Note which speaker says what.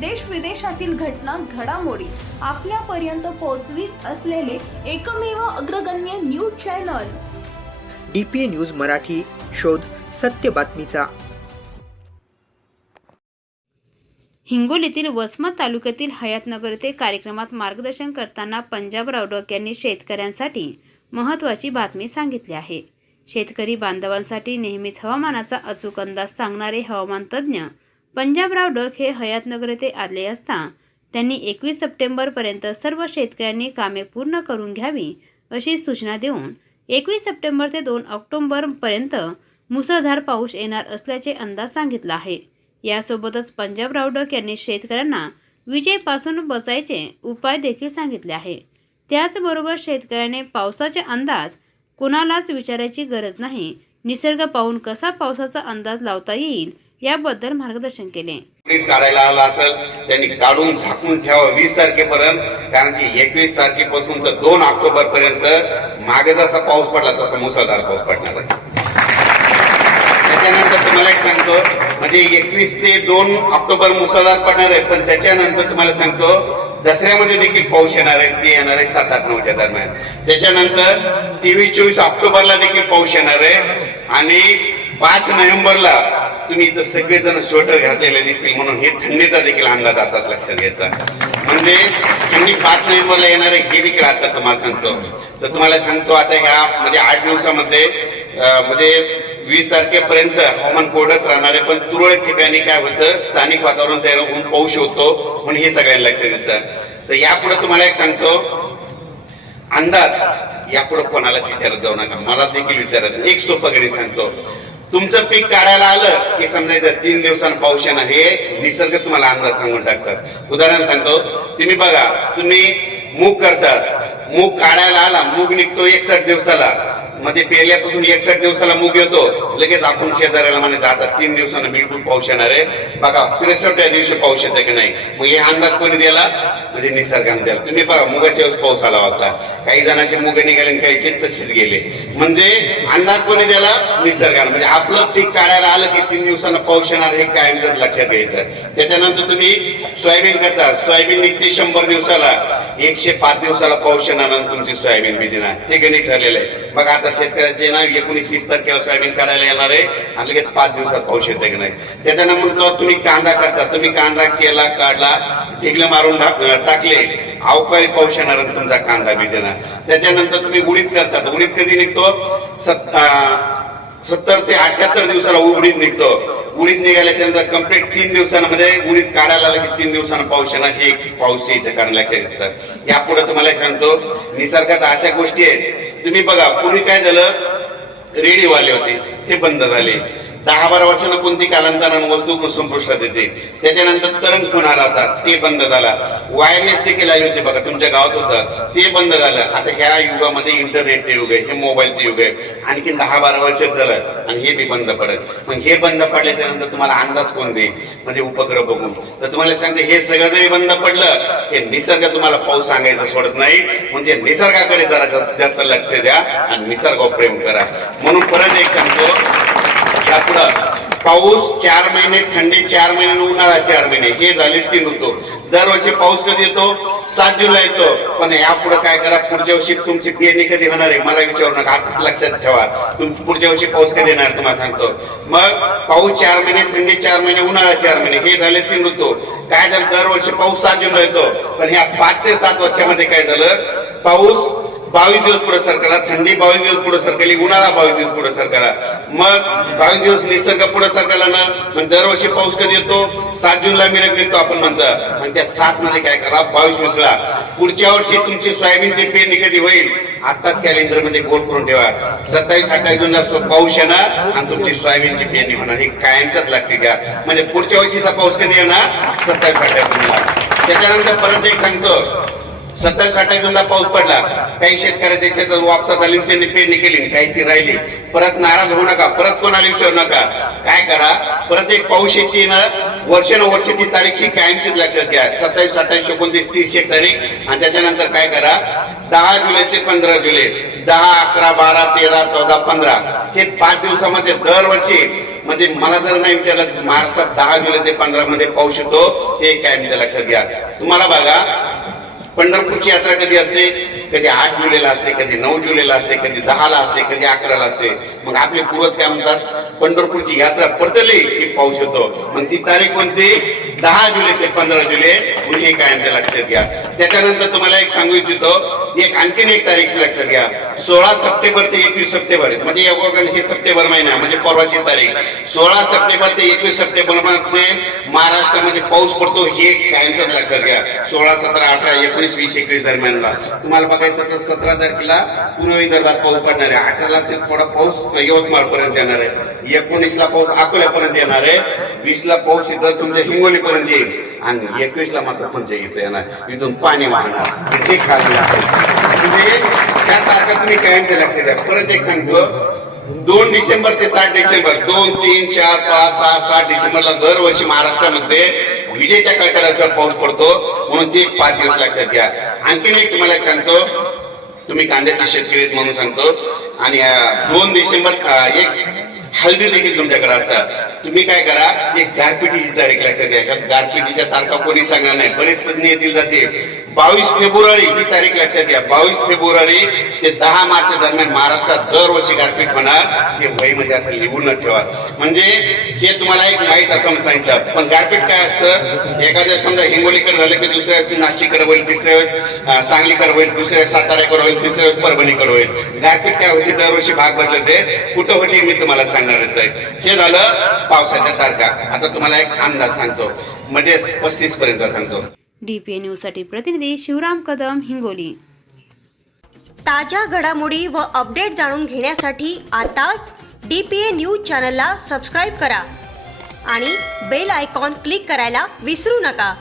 Speaker 1: देश विदेशातील घटना घडामोडी आपल्यापर्यंत पोहोचवीत असलेले एकमेव अग्रगण्य news channel.
Speaker 2: D P A news Marathi शोध सत्य बातमीचा.
Speaker 3: हिंगोलीतील वसमत तालुक्यातील हयातनगर येथे कार्यक्रमात मार्गदर्शन करताना पंजाबराव डक यांनी शेतकऱ्यांसाठी महत्त्वाची बातमी सांगितली आहे. शेतकरी बांधवांसाठी नेहमीच हवामानाचा अचूक अंदाज सांगणारे हवामान तज्ज्ञ पंजाबराव डक हे हयातनगर येथे आले असता. त्यांनी एकवीस सप्टेंबरपर्यंत सर्व शेतकऱ्यांनी कामे पूर्ण करून घ्यावी अशी सूचना देऊन एकवीस सप्टेंबर ते दोन ऑक्टोबरपर्यंत मुसळधार पाऊस येणार असल्याचे अंदाज सांगितला आहे. यासोबतच पंजाबराव डक यांनी शेतकऱ्यांना विजेपासून बचायचे उपाय देखील सांगितले आहे. त्याचबरोबर शेतकऱ्याने पावसाचे अंदाज कोणालाच विचारायची गरज नाही. निसर्ग पाहून कसा पावसाचा अंदाज लावता येईल याबद्दल मार्गदर्शन केले.
Speaker 4: काढायला आला असेल त्यांनी काढून झाकून ठेवा वीस तारखेपर्यंत. कारण की एकवीस तारखेपासून तर दोन ऑक्टोबर पर्यंत मागे जसा पाऊस पडला तसा मुसळधार पाऊस पडणार आहे. त्याच्यानंतर तुम्हाला एक सांगतो म्हणजे एकवीस ते दोन ऑक्टोबर मुसळधार पडणार आहे पण त्याच्यानंतर तुम्हाला सांगतो दसऱ्यामध्ये देखील पाऊस येणार आहे ते येणार आहे सात आठ नऊच्या दरम्यान. त्याच्यानंतर तेवीस चोवीस ऑक्टोबरला देखील पाऊस येणार आहे आणि पाच नोव्हेंबरला तुम्ही इथं सगळेजण स्वेटर घातलेले दिसतील म्हणून हे थंडीचा देखील अंदाज आता लक्षात घ्यायचा म्हणजे तुम्ही पाच नोव्हेंबरला येणार आहे हे देखील आता तुम्हाला सांगतो. तर तुम्हाला सांगतो आता ह्या म्हणजे आठ दिवसामध्ये म्हणजे वीस तारखेपर्यंत हवामान कोरडंच राहणार आहे पण तुरळक ठिकाणी काय होतं स्थानिक वातावरण तयार होऊन पाऊस होतो म्हणून हे सगळ्यांना लक्षात येतं. तर यापुढे तुम्हाला एक सांगतो अंदाज यापुढे कोणालाच विचारत जाऊ नका. मला देखील विचारत एक सोपं गणित सांगतो. तुमचं पीक काढायला आलं की समजायचं तीन दिवसांनी पाऊस येणार हे निसर्ग तुम्हाला अंदाज सांगून टाकतात. उदाहरण सांगतो तुम्ही बघा तुम्ही मूग करतात. मूग काढायला आला मूग निघतो एकसठ दिवसाला. म्हणजे पेरल्यापासून एकसठ दिवसाला मूग येतो लगेच आपण शेजाऱ्याला म्हणे आता तीन दिवसानं बिलकुल पाऊस येणार आहे. बघा त्रेसष्टव्या दिवशी पाऊस येतं की नाही? मग हे अंदाज कोणी दिला? म्हणजे निसर्गाने दिला. तुम्ही बघा मुगाच्या वेळेस पाऊस आला होता. काही जणांचे मुग निघाले आणि काही तसेच गेले. म्हणजे अंदाज कोणी दिला? निसर्गाने. म्हणजे आपलं पीक काढायला आलं की तीन दिवसानं पाऊस येणार हे कायमच लक्षात घ्यायचं. त्याच्यानंतर तुम्ही सोयाबीन करता. सोयाबीन निघते शंभर दिवसाला. एकशे पाच दिवसाला पाऊस येणार तुमची सोयाबीन बिजणार हे गणित ठरलेलं आहे. बघा आता शेतकऱ्याचे ना एकोणीस वीस तारखेला सोयाबीन काढायला येणार आहे. आणि लगेच पाच दिवसात पाऊस येते की नाही. त्याच्यानंतर तुम्ही कांदा करता. तुम्ही कांदा केला काढला टिकलं मारून टाकले. अवकाळी पाऊस येणार तुमचा कांदा बिजणार त्याच्यानंतर तुम्ही उडीद करतात उडीद कधी निघतो? सत्ता सत्तर ते अठ्याहत्तर दिवसाला उडीद निघतो. उडीद निघाल्याच्यानंतर कंप्लीट तीन दिवसांमध्ये म्हणजे उडीद काढायला लागेल तीन दिवसानं पाऊस येणार. एक पाऊस यायचं कारण लक्षात घेतात यापुढे तुम्हाला सांगतो निसर्गात अशा गोष्टी आहेत तुम्ही बघा पूर्वी काय झालं? रेडीवाले होते ते बंद झाले. दहा बारा वर्षानं कोणती कालांतरानं वस्तू संपुष्टात येते? त्याच्यानंतर तरंग आला होता ते बंद झाला. वायरलेस देखील आले होते बघा. तुमच्या गावात होतं. ते बंद झालं. आता ह्या युगामध्ये इंटरनेटचे युग आहे. हे मोबाईलचे युग आहे. आणखी दहा बारा वर्ष झालं. आणि हे बी बंद पडत. मग हे बंद पडल्याच्या नंतर तुम्हाला अंदाज कोण देईल? म्हणजे उपग्रह बघून. तर तुम्हाला सांगते हे सगळं जरी बंद पडलं हे निसर्ग तुम्हाला पाऊस सांगायचं सोडत नाही. म्हणजे निसर्गाकडे जरा जास्त जास्त लक्ष द्या आणि निसर्गावर प्रेम करा. म्हणून परत एक सांगतो यापुढं पाऊस चार महिने थंडी चार महिने उन्हाळा चार महिने हे झाले तीन ऋतू. दरवर्षी पाऊस कधी येतो? सात जुलै येतो. पण यापुढे काय करा? पुढच्या वर्षी तुमची पेरणी कधी होणार आहे? मला विचारू नका. आता लक्षात ठेवा. तुम पुढच्या वर्षी पाऊस कधी येणार तुम्हाला सांगतो. मग पाऊस चार महिने थंडी चार महिने उन्हाळा चार महिने हे झाले तीन ऋतू. काय झालं? दरवर्षी पाऊस सात जुलै येतो. पण ह्या पाच ते सात वर्षामध्ये काय झालं? पाऊस बावीस दिवस पुढे सरकारला थंडी बावीस दिवस पुढे सरकारली उन्हाळा बावीस दिवस पुढे सरकारला मग बावीस दिवस निसर्ग पुढे सरकारला ना मग दरवर्षी पाऊस कधी येतो? सात जूनला मिरक निघतो आपण म्हणतो. मग त्या सात मध्ये काय करा बावीस वीसला पुढच्या वर्षी तुमची सोयाबीनची पेरणी कधी होईल? आताच कॅलेंडरमध्ये गोल करून ठेवा. सत्तावीस अठ्ठावीस जूनला पाऊस येणार आणि तुमची सोयाबीनची पेरणी होणार. ही कायमच लागते का म्हणजे पुढच्या वर्षीचा पाऊस कधी येणार? सत्तावीस अठ्ठावीस जूनला. त्याच्यानंतर परत एक सांगतो. सत्तावीस अठ्ठावीस जूनला पाऊस पडला. काही शेतकऱ्याच्या शेतात वापसात आली त्यांनी पेरणी केली काही ती राहिली. परत नाराज होऊ नका परत कोणाला विचारू नका. काय करा परत एक पाऊस येची ना वर्षानुवर्षाची तारीख ही कायमचीच लक्षात घ्या. सत्तावीस अठ्ठावीस एकोणतीस तीस एक तारीख आणि त्याच्यानंतर काय करा दहा जुलै ते पंधरा जुलै दहा अकरा बारा तेरा चौदा पंधरा. हे पाच दिवसामध्ये दरवर्षी म्हणजे मला जर नाही विचारलं महाराष्ट्रात दहा जुलै ते पंधरा मध्ये पाऊस येतो हे काय लक्षात घ्या. तुम्हाला बघा पंढरपूरची यात्रा कधी असते? कधी आठ जुलैला असते कधी नऊ जुलैला असते कधी दहाला असते कधी अकराला असते. मग आपले पूर्वज काय म्हणतात? पंढरपूरची यात्रा परतली की पाऊस येतो. मग ती तारीख कोणती? दहा जुलै ते पंधरा जुलै. म्हणजे काय आमच्या लक्षात घ्या. त्याच्यानंतर तुम्हाला एक सांगू इच्छितो. एक आणखीन एक तारीख लक्षात घ्या. सोळा सप्टेंबर ते एकवीस सप्टेंबर. म्हणजे योगागण हे सप्टेंबर महिना म्हणजे परवाची तारीख. सोळा सप्टेंबर ते एकवीस सप्टेंबरमध्ये महाराष्ट्रामध्ये पाऊस पडतो हे कायमच लक्षात घ्या. सोळा सतरा अठरा एकोणीस वीस एकवीस दरम्यानला. तुम्हाला बघायचं तर सतरा तारखेला पूर्व विदर्भात पाऊस पडणार आहे. अठराला ते थोडा पाऊस यवतमाळ पर्यंत येणार आहे. एकोणीसला पाऊस अकोल्यापर्यंत येणार आहे. वीसला पाऊस इथं तुमच्या हिंगोली पर्यंत येईल. आणि एकवीसला मात्र तुमच्या इथं येणार. इथून पाणी वाहणार. ते खाली म्हणजे त्या तारखा तुम्ही कायम लक्षात घ्या परत एक सांगतो. दोन डिसेंबर ते सात डिसेंबर दोन तीन चार पाच सहा सात डिसेंबरला दरवर्षी महाराष्ट्रामध्ये विजेच्या कडकडाचा पाऊस पडतो. म्हणून ते पाच दिवस लक्षात घ्या. आणखीन एक तुम्हाला सांगतो. तुम्ही कांद्याचे शेतकरी आहेत म्हणून सांगतो. आणि दोन डिसेंबर एक हल्दी देखील तुमच्याकडे असतात. तुम्ही काय करा एक गारपिटीची तारीख लक्षात घ्या. गारपिटीच्या तारखा कोणी सांगणार नाही. बरेच तज्ञ येतील जाते बावीस फेब्रुवारी ही तारीख लक्षात घ्या. बावीस फेब्रुवारी ते दहा मार्च दरम्यान महाराष्ट्रात दरवर्षी गारपीट होणार. हे वहीमध्ये असं लिहून न ठेवा. म्हणजे हे तुम्हाला एक माहीत असं म्हणून सांगितलं. पण गारपीट काय असतं? एखाद्या समजा हिंगोलीकडे झालं की दुसऱ्या वेळेस नाशिककडे होईल तिसऱ्या वेळेस सांगलीकडे होईल दुसऱ्या वेळेस साताऱ्याकडे होईल तिसऱ्या वेळेस परभणीकडे होईल. गारपीट काय होती? दरवर्षी भाग बदलते कुठं होती? मी तुम्हाला सांगणारच आहे. हे झालं पावसाच्या तारखा. आता तुम्हाला एक अंदाज सांगतो. म्हणजे पस्तीस पर्यंत सांगतो.
Speaker 3: डी पी ए न्यूजसाठी प्रतिनिधी शिवराम कदम हिंगोली.
Speaker 5: ताज्या घडामोडी व अपडेट जाणून घेण्यासाठी आताच डी पी ए न्यूज चॅनलला सबस्क्राईब करा आणि बेल आयकॉन क्लिक करायला विसरू नका.